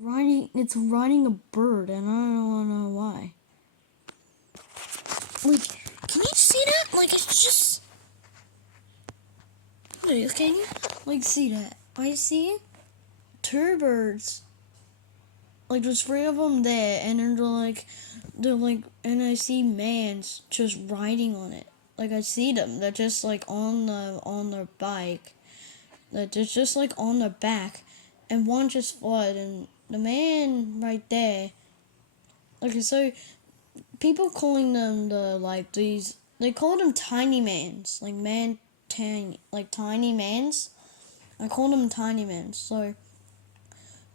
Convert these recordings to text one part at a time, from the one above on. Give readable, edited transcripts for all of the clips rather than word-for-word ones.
Riding a bird, and I don't know why. Like, can you see that? Like, it's just. Wait, can you like see that? I see two birds. Like, there's three of them there, and then and I see mans just riding on it. Like, I see them. They're just like on their bike. They're just like on their back, and one just fled, and the man right there. Okay, so people calling them they call them tiny mans, like tiny mans. I call them tiny mans. So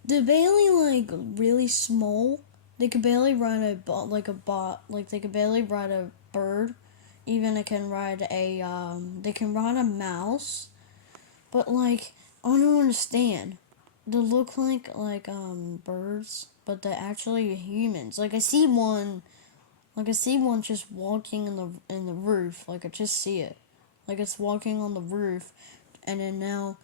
they're barely like really small. They could barely ride like they could barely ride a bird. Even they can ride a mouse. But like I don't understand. They look like birds, but they're actually humans. Like I see one just walking in the roof. Like I just see it. Like it's walking on the roof, and then now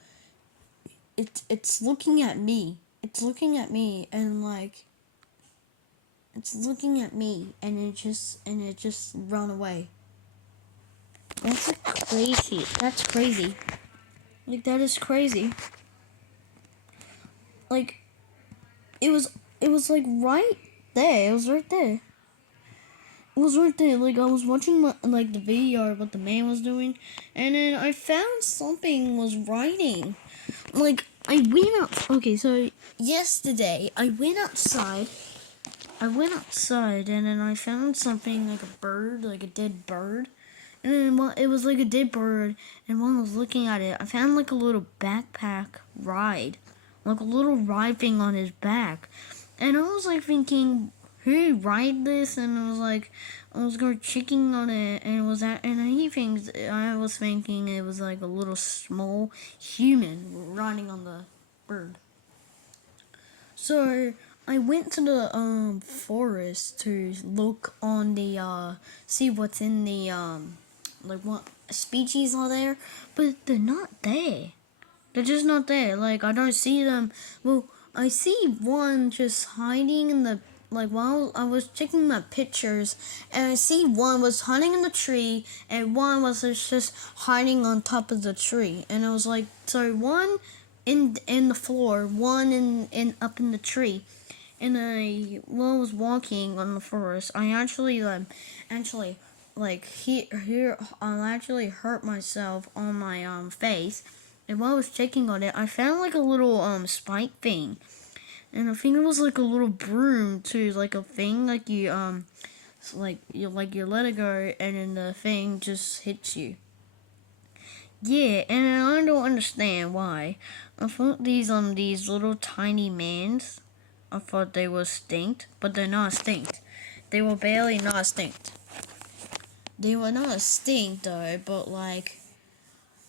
it's looking at me. It's looking at me, and like it's looking at me, and it just run away. That's crazy. That's crazy. Like that is crazy. Like it was like right there. It was right there. It was right there. Like I was watching like the video of what the man was doing, and then I found something was writing. Like I went out. Okay, so yesterday I went outside. And then I found something like a bird, like a dead bird. And then it was like a dead bird, and when I was looking at it, I found like a little backpack ride, like a little ride thing on his back. And I was like thinking, who ride this? And I was going checking on it, and I was thinking it was like a little small human riding on the bird. So I went to the forest to look on the see what's in the like what species are there, but they're not there. They're just not there. Like I don't see them. Well, I see one just hiding in the like while I was checking my pictures, and I see one was hiding in the tree, and one was just hiding on top of the tree, and it was like so one in the floor, one in up in the tree. And while I was walking on the forest, I actually like here I actually hurt myself on my face. And while I was checking on it, I found like a little spike thing, and I think it was like a little broom too, like a thing like you let it go, and then the thing just hits you. Yeah, and I don't understand why. I thought these little tiny mans, I thought they were stinked, but they're not stinked. They were barely not stinked. They were not stinked though, but like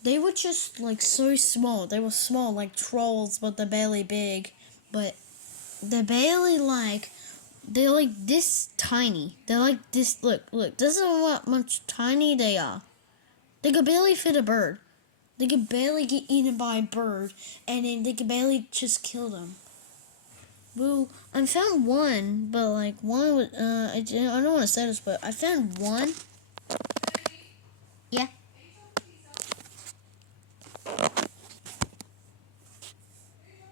they were just like so small. They were small like trolls, but they're barely big. But they're barely they're like this tiny. They're like this. Look. This is how much tiny they are. They could barely fit a bird. They could barely get eaten by a bird, and then they could barely just kill them. Well, I found one, but like one was, I don't want to say this, but I found one,